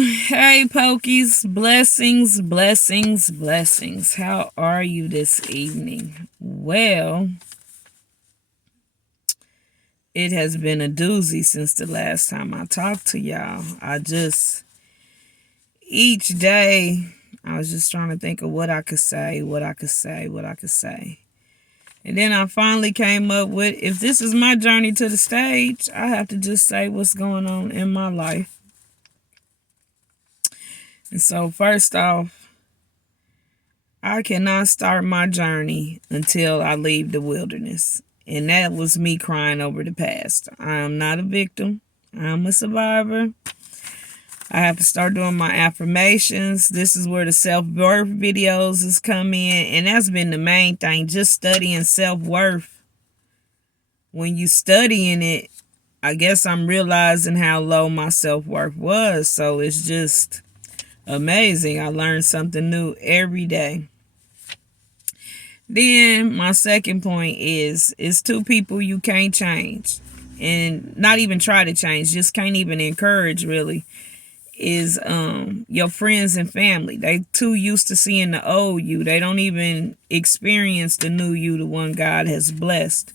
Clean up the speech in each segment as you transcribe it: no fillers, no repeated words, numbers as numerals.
Hey, Pokies. Blessings, blessings, blessings. How are you this evening? Well, it has been a doozy since the last time I talked to y'all. Each day, I was just trying to think of what I could say. And then I finally came up with, if this is my journey to the stage, I have to just say what's going on in my life. And so, first off, I cannot start my journey until I leave the wilderness. And that was me crying over the past. I am not a victim. I'm a survivor. I have to start doing my affirmations. This is where the self-worth videos has come in. And that's been the main thing, just studying self-worth. When you studying it, I guess I'm realizing how low my self-worth was. So it's just amazing. I learn something new every day. Then my second point is, it's two people you can't change, and not even try to change, just can't even encourage really, is your friends and family. They too used to seeing the old you. They don't even experience the new you, the one God has blessed.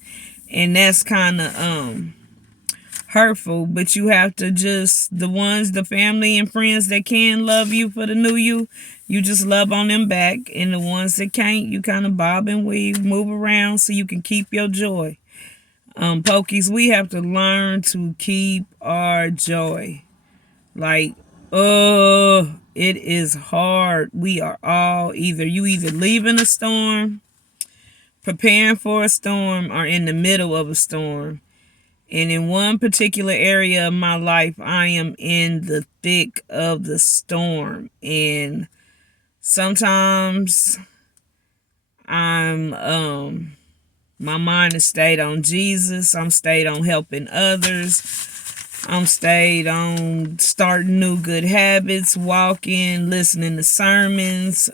And that's kind of hurtful, but you have to just, the family and friends that can love you for the new you just love on them back. And the ones that can't, you kind of bob and weave, move around so you can keep your joy. Pokies, we have to learn to keep our joy. Like, it is hard. We are all either leaving a storm, preparing for a storm, or in the middle of a storm. And in one particular area of my life, I am in the thick of the storm. And sometimes my mind is stayed on Jesus. I'm stayed on helping others. I'm stayed on starting new good habits, walking, listening to sermons,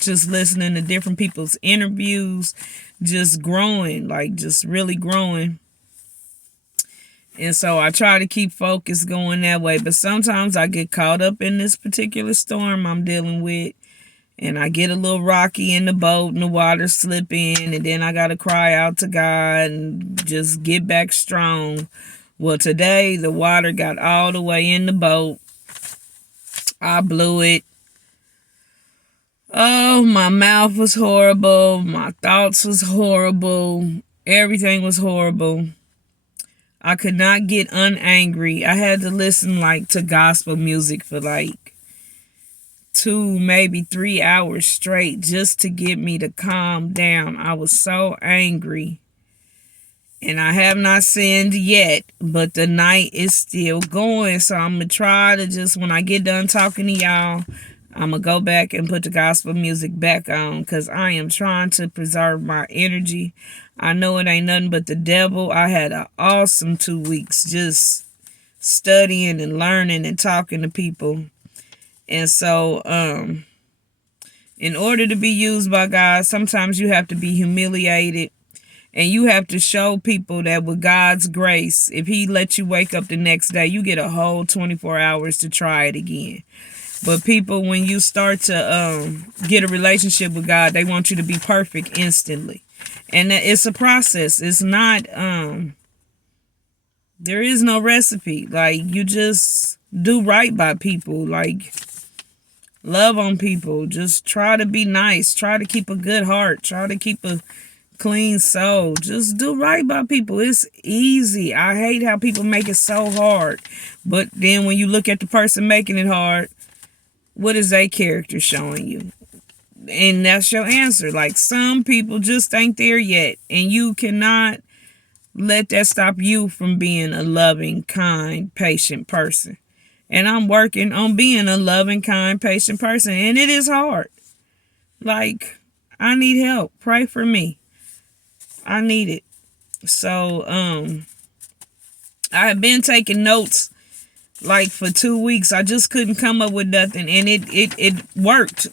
just listening to different people's interviews, just growing, like just really growing. And so I try to keep focus going that way. But sometimes I get caught up in this particular storm I'm dealing with. And I get a little rocky in the boat and the water slip in. And then I got to cry out to God and just get back strong. Well, today the water got all the way in the boat. I blew it. Oh, my mouth was horrible. My thoughts was horrible. Everything was horrible. I could not get unangry. I had to listen to gospel music for 2, maybe 3 hours straight just to get me to calm down. I was so angry. And I have not sinned yet, but the night is still going. So I'm going to try to just, when I get done talking to y'all, I'm going to go back and put the gospel music back on because I am trying to preserve my energy. I know it ain't nothing but the devil. I had an awesome 2 weeks just studying and learning and talking to people. And so, in order to be used by God, sometimes you have to be humiliated. And you have to show people that with God's grace, if he lets you wake up the next day, you get a whole 24 hours to try it again. But people, when you start to get a relationship with God, they want you to be perfect instantly. And it's a process. It's not, there is no recipe. You just do right by people. Love on people. Just try to be nice. Try to keep a good heart. Try to keep a clean soul. Just do right by people. It's easy. I hate how people make it so hard. But then when you look at the person making it hard, what is their character showing you? And that's your answer. Some people just ain't there yet. And you cannot let that stop you from being a loving, kind, patient person. And I'm working on being a loving, kind, patient person. And it is hard. I need help. Pray for me. I need it. So, I have been taking notes for 2 weeks. I just couldn't come up with nothing. And it worked.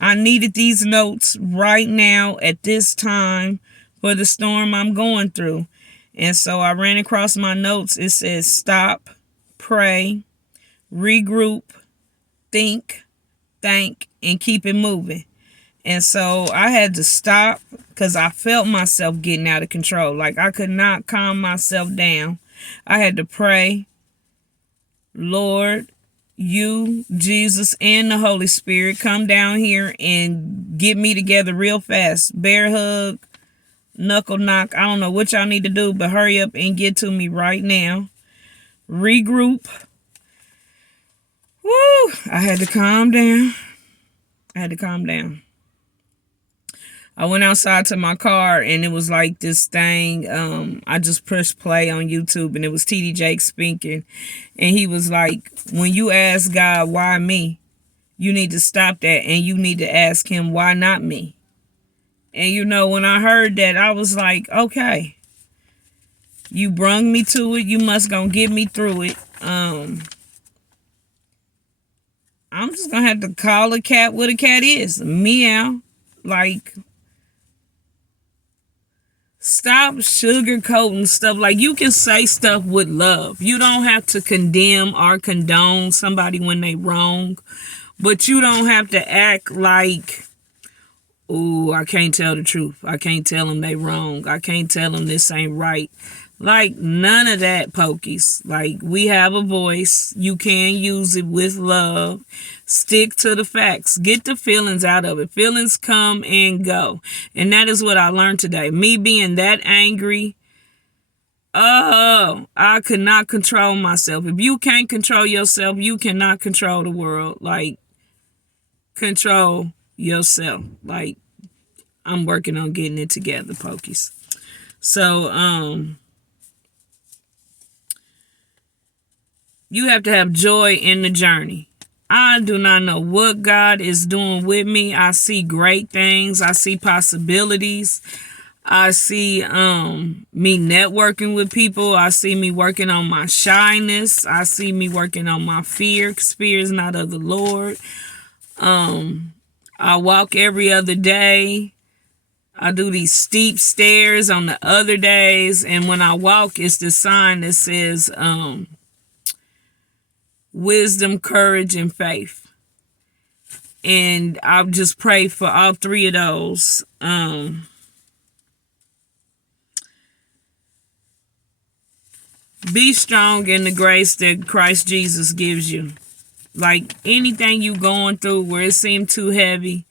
I needed these notes right now at this time for the storm I'm going through. And so I ran across my notes. It says stop, pray, regroup, think, thank, and keep it moving. And so I had to stop because I felt myself getting out of control. Like I could not calm myself down. I had to pray, Lord, you, Jesus, and the Holy Spirit, come down here and get me together real fast. Bear hug, knuckle knock. I don't know what y'all need to do, but hurry up and get to me right now. Regroup. Woo! I had to calm down. I went outside to my car and it was like this thing. I just pressed play on YouTube and it was TD Jakes speaking. And he was like, when you ask God, why me? You need to stop that and you need to ask him, why not me? And you know, when I heard that, I was like, okay, you brung me to it. You must gonna get me through it. I'm just gonna have to call a cat what a cat is. Meow. Like, stop sugarcoating stuff. Like, you can say stuff with love. You don't have to condemn or condone somebody when they wrong. But you don't have to act like, ooh, I can't tell the truth. I can't tell them they wrong. I can't tell them this ain't right. Like, none of that, Pokies. Like, we have a voice. You can use it with love. Stick to the facts. Get the feelings out of it. Feelings come and go. And that is what I learned today. Me being that angry, oh, I could not control myself. If you can't control yourself, you cannot control the world. Like, control yourself. Like, I'm working on getting it together, Pokies. So, you have to have joy in the journey. I do not know what God is doing with me. I see great things. I see possibilities. I see me networking with people. I see me working on my shyness. I see me working on my fear, because fear is not of the Lord. I walk every other day. I do these steep stairs on the other days. And when I walk, it's the sign that says wisdom, courage, and faith. And I'll just pray for all three of those. Be strong in the grace that Christ Jesus gives you. Like, anything you going through where it seemed too heavy,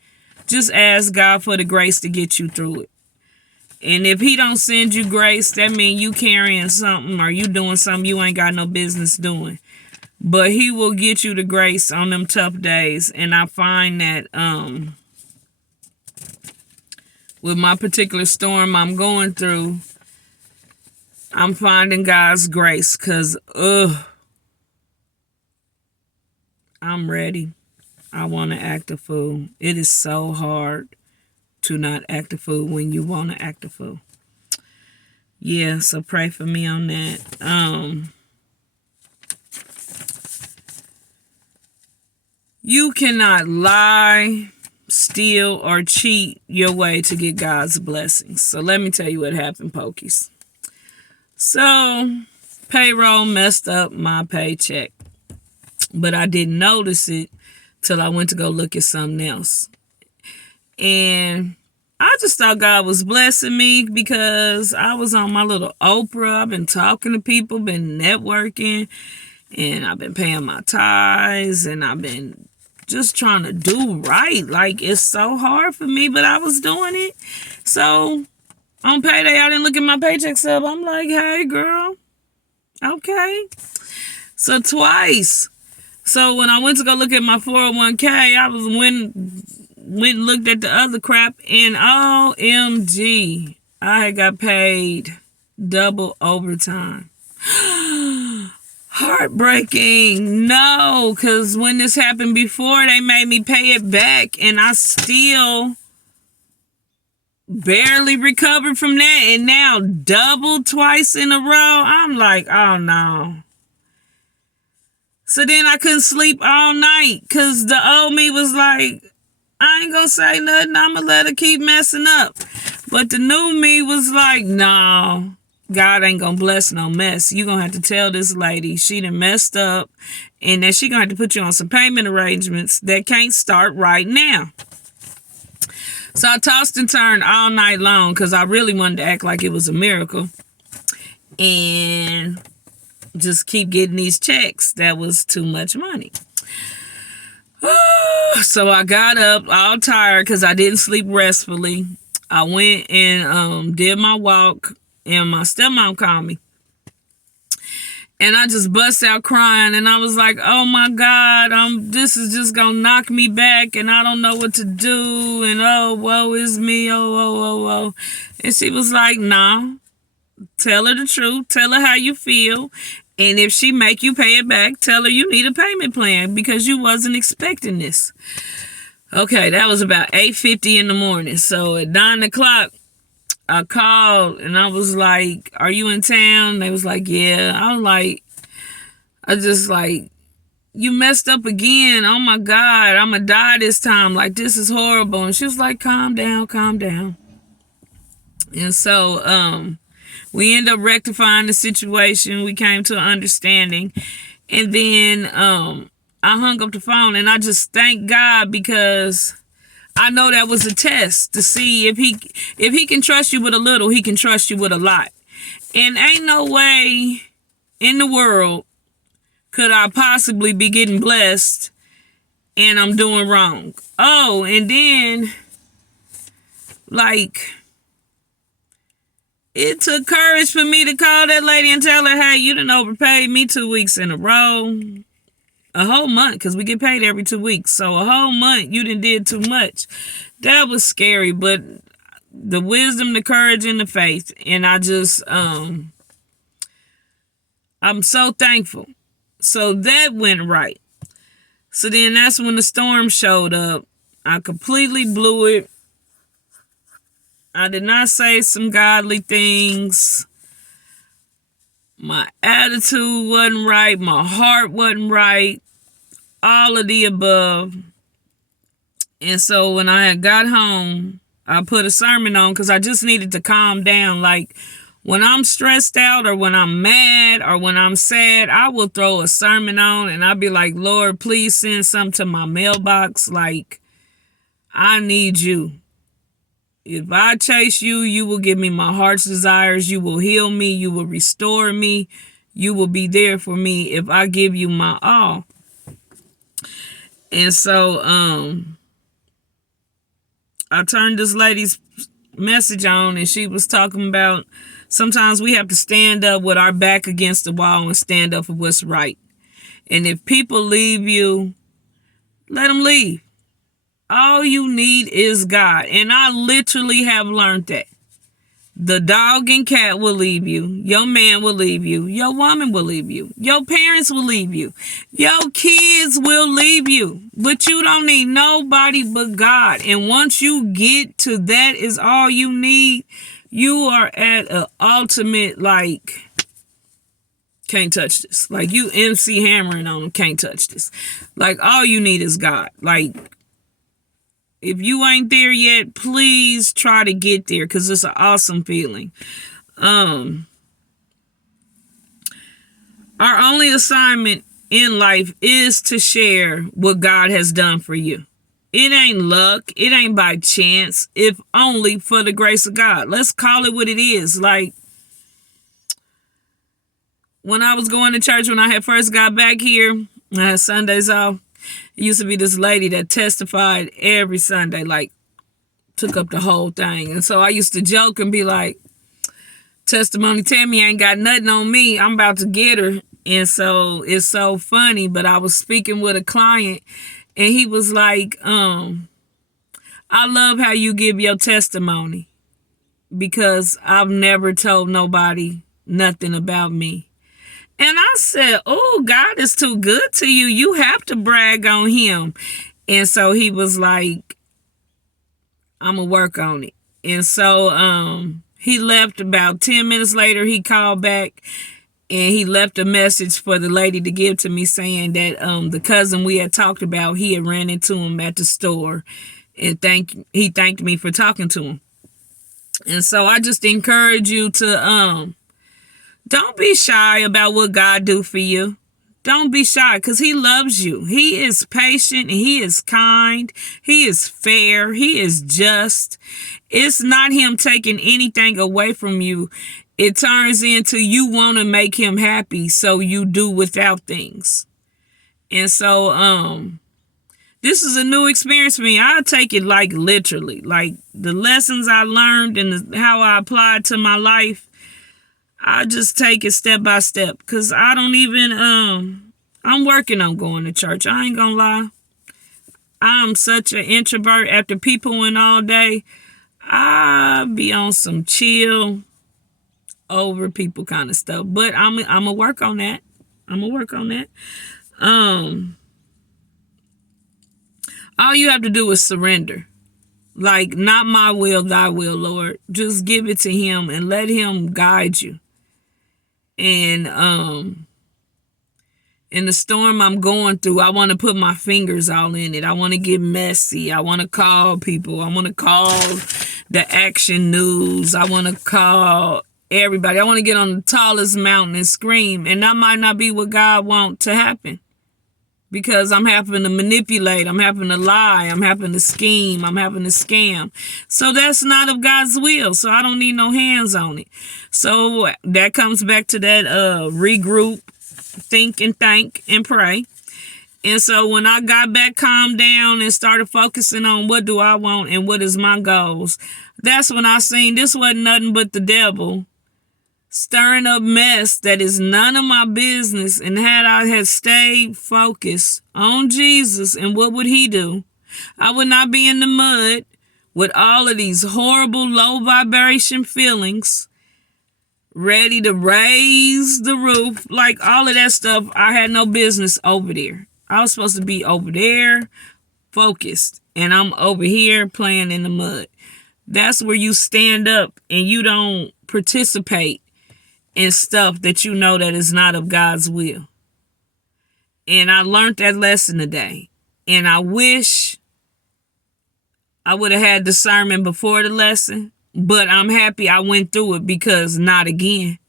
just ask God for the grace to get you through it. And if he don't send you grace, that means you carrying something or you doing something you ain't got no business doing. But he will get you the grace on them tough days. And I find that with my particular storm I'm going through, I'm finding God's grace, because I'm ready. I want to act a fool. It is so hard to not act a fool when you want to act a fool. Yeah, so pray for me on that. You cannot lie, steal, or cheat your way to get God's blessings. So let me tell you what happened, Pokies. So, payroll messed up my paycheck. But I didn't notice it till I went to go look at something else. And I just thought God was blessing me because I was on my little Oprah. I've been talking to people, been networking, and I've been paying my tithes, and I've been just trying to do right. Like, it's so hard for me, but I was doing it. So, on payday, I didn't look at my paycheck stub. I'm like, hey, girl. Okay. So, twice. So, when I went to go look at my 401k, I went and looked at the other crap, and OMG, I had got paid double overtime. Heartbreaking. No, because when this happened before, they made me pay it back, and I still barely recovered from that, and now double twice in a row. I'm like, oh no. So then I couldn't sleep all night because the old me was like, I ain't gonna say nothing. I'm gonna let her keep messing up. But the new me was like, no, God ain't gonna bless no mess. You gonna have to tell this lady she done messed up and that she gonna have to put you on some payment arrangements that can't start right now. So I tossed and turned all night long because I really wanted to act like it was a miracle and just keep getting these checks. That was too much money. So I got up all tired because I didn't sleep restfully. I went and did my walk, and my stepmom called me. And I just bust out crying, and I was like, oh my God, this is just gonna knock me back, and I don't know what to do, and oh, woe is me, oh. And she was like, nah, tell her the truth, tell her how you feel, and if she make you pay it back, tell her you need a payment plan because you wasn't expecting this. Okay, that was about 8:50 in the morning. So at 9 o'clock, I called and I was like, are you in town? They was like, yeah. I just like, you messed up again. Oh my God, I'm gonna die this time. Like, this is horrible. And she was like, calm down, calm down. And so we ended up rectifying the situation. We came to an understanding. And then I hung up the phone and I just thank God because I know that was a test to see if he can trust you with a little, he can trust you with a lot. And ain't no way in the world could I possibly be getting blessed and I'm doing wrong. Oh, and then like it took courage for me to call that lady and tell her, hey, you done overpaid me 2 weeks in a row. A whole month, because we get paid every 2 weeks. So a whole month, you done did too much. That was scary, but the wisdom, the courage, and the faith. And I just, I'm so thankful. So that went right. So then that's when the storm showed up. I completely blew it. I did not say some godly things. My attitude wasn't right. My heart wasn't right. All of the above. And so when I had got home, I put a sermon on because I just needed to calm down. Like when I'm stressed out or when I'm mad or when I'm sad, I will throw a sermon on and I'll be like, Lord, please send some to my mailbox. Like, I need you. If I chase you, you will give me my heart's desires. You will heal me. You will restore me. You will be there for me if I give you my all. And so I turned this lady's message on and she was talking about sometimes we have to stand up with our back against the wall and stand up for what's right. And if people leave you, let them leave. All you need is God. And I literally have learned that. The dog and cat will leave you. Your man will leave you. Your woman will leave you. Your parents will leave you. Your kids will leave you. But you don't need nobody but God. And once you get to that is all you need, you are at an ultimate, like, can't touch this. Like, you MC hammering on them, can't touch this. Like, all you need is God. Like, if you ain't there yet, please try to get there because it's an awesome feeling. Our only assignment in life is to share what God has done for you. It ain't luck. It ain't by chance. If only for the grace of God. Let's call it what it is. Like, when I was going to church, when I had first got back here, I had Sundays off. It used to be this lady that testified every Sunday, like, took up the whole thing. And so I used to joke and be like, Testimony Tammy ain't got nothing on me. I'm about to get her. And so it's so funny, but I was speaking with a client and he was like, I love how you give your testimony because I've never told nobody nothing about me. And I said, oh, God is too good to you. You have to brag on him. And so he was like, I'm going to work on it. And so he left. About 10 minutes later. He called back and he left a message for the lady to give to me saying that the cousin we had talked about, he had ran into him at the store and he thanked me for talking to him. And so I just encourage you to Don't be shy about what God do for you. Don't be shy because he loves you. He is patient and he is kind. He is fair. He is just. It's not him taking anything away from you. It turns into you want to make him happy, so you do without things. And so this is a new experience for me. I take it like literally. Like the lessons I learned and how I applied to my life, I just take it step by step because I don't even I'm working on going to church. I ain't gonna lie. I'm such an introvert. After people went all day, I be on some chill over people kind of stuff. But I'm gonna work on that. I'm gonna work on that. All you have to do is surrender. Like, not my will, thy will, Lord. Just give it to him and let him guide you. And in the storm I'm going through, I want to put my fingers all in it. I want to get messy. I want to call people. I want to call the Action News. I want to call everybody. I want to get on the tallest mountain and scream. And that might not be what God wants to happen. Because I'm having to manipulate, I'm having to lie, I'm having to scheme, I'm having to scam. So that's not of God's will. So I don't need no hands on it. So that comes back to that regroup, think and thank and pray. And so when I got back calmed down and started focusing on what do I want and what is my goals, that's when I seen this wasn't nothing but the devil stirring up mess that is none of my business. And had I had stayed focused on Jesus and what would he do, I would not be in the mud with all of these horrible low vibration feelings, ready to raise the roof, like all of that stuff. I had no business over there. I was supposed to be over there focused, and I'm over here playing in the mud. That's where you stand up and you don't participate in stuff that you know that is not of God's will. And I learned that lesson today. And I wish I would have had discernment before the lesson, but I'm happy I went through it because not again.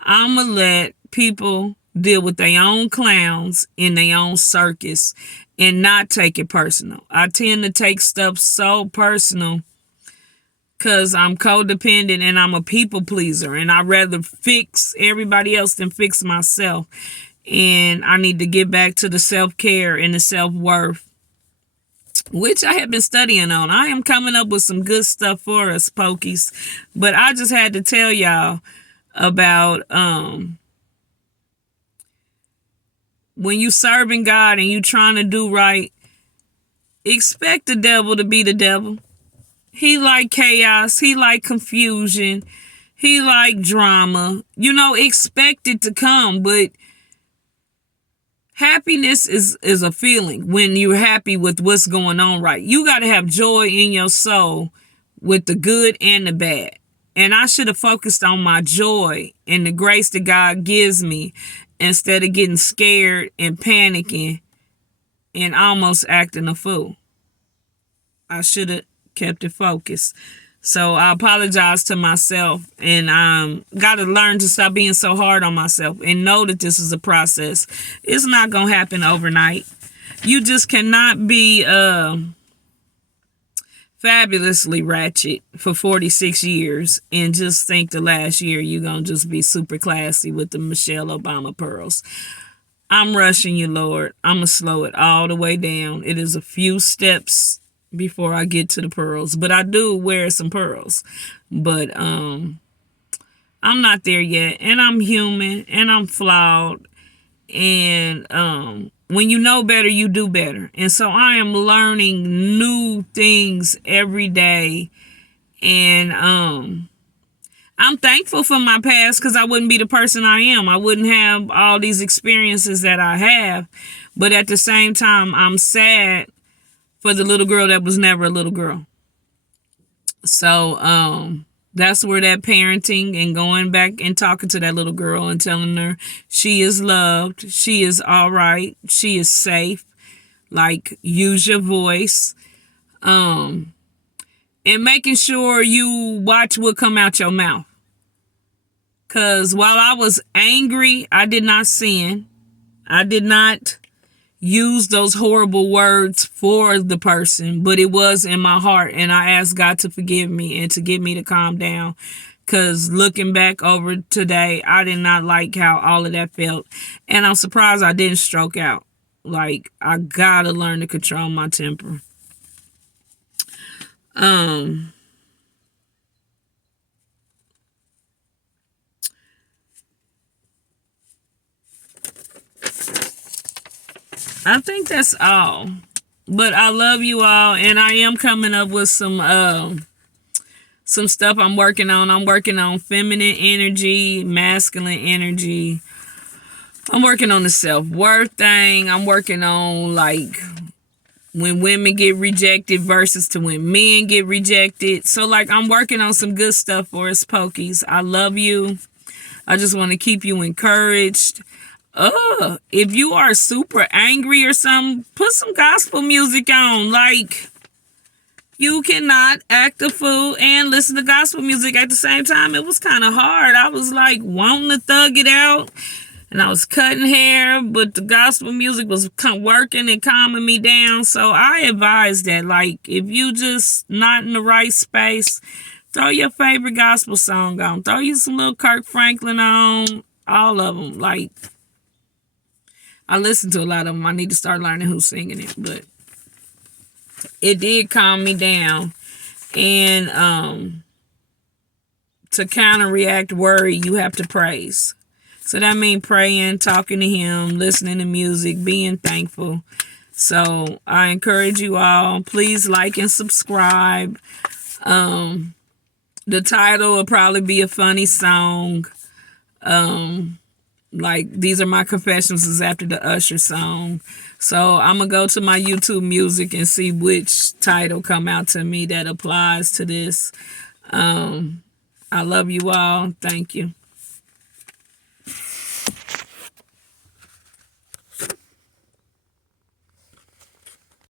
I'm going to let people deal with their own clowns in their own circus and not take it personal. I tend to take stuff so personal because I'm codependent and I'm a people pleaser, and I'd rather fix everybody else than fix myself. And I need to get back to the self-care and the self-worth, which I have been studying on. I am coming up with some good stuff for us, Pokies. But I just had to tell y'all about when you serving God and you trying to do right, expect the devil to be the devil. He like chaos. He like confusion. He like drama. You know, expect it to come. But happiness is a feeling when you're happy with what's going on right. You got to have joy in your soul with the good and the bad. And I should have focused on my joy and the grace that God gives me instead of getting scared and panicking and almost acting a fool. I should have kept it focused. So I apologize to myself, and got to learn to stop being so hard on myself and know that this is a process. It's not going to happen overnight. You just cannot be fabulously ratchet for 46 years and just think the last year you're going to just be super classy with the Michelle Obama pearls. I'm rushing you, Lord. I'm going to slow it all the way down. It is a few steps before I get to the pearls, but I do wear some pearls, but I'm not there yet, and I'm human and I'm flawed, and when you know better, you do better. And so I am learning new things every day, and I'm thankful for my past because I wouldn't be the person I am. I wouldn't have all these experiences that I have, but at the same time, I'm sad for the little girl that was never a little girl. So that's where that parenting and going back and talking to that little girl and telling her she is loved, she is all right, she is safe, like use your voice, and making sure you watch what come out your mouth. Because while I was angry, I did not sin. I did not use those horrible words for the person, but it was in my heart. And I asked God to forgive me and to get me to calm down. Because looking back over today, I did not like how all of that felt. And I'm surprised I didn't stroke out. Like, I gotta learn to control my temper. I think that's all. But I love you all, and I am coming up with some stuff I'm working on. I'm working on feminine energy, masculine energy. I'm working on the self-worth thing. I'm working on like when women get rejected versus to when men get rejected. So like I'm working on some good stuff for us pokies. I love you. I just want to keep you encouraged. If you are super angry or something, put some gospel music on. Like, you cannot act a fool and listen to gospel music at the same time. It was kind of hard. I was like wanting to thug it out, and I was cutting hair, but the gospel music was working and calming me down. So I advise that, like, if you just not in the right space, throw your favorite gospel song on. Throw you some little Kirk Franklin on. All of them. Like, I listen to a lot of them. I need to start learning who's singing it, but it did calm me down. And to counteract worry, you have to praise. So that means praying, talking to him, listening to music, being thankful. So I encourage you all, please like and subscribe. The title will probably be a funny song. Like, these are my confessions is after the Usher song. So I'm going to go to my YouTube music and see which title come out to me that applies to this. I love you all. Thank you.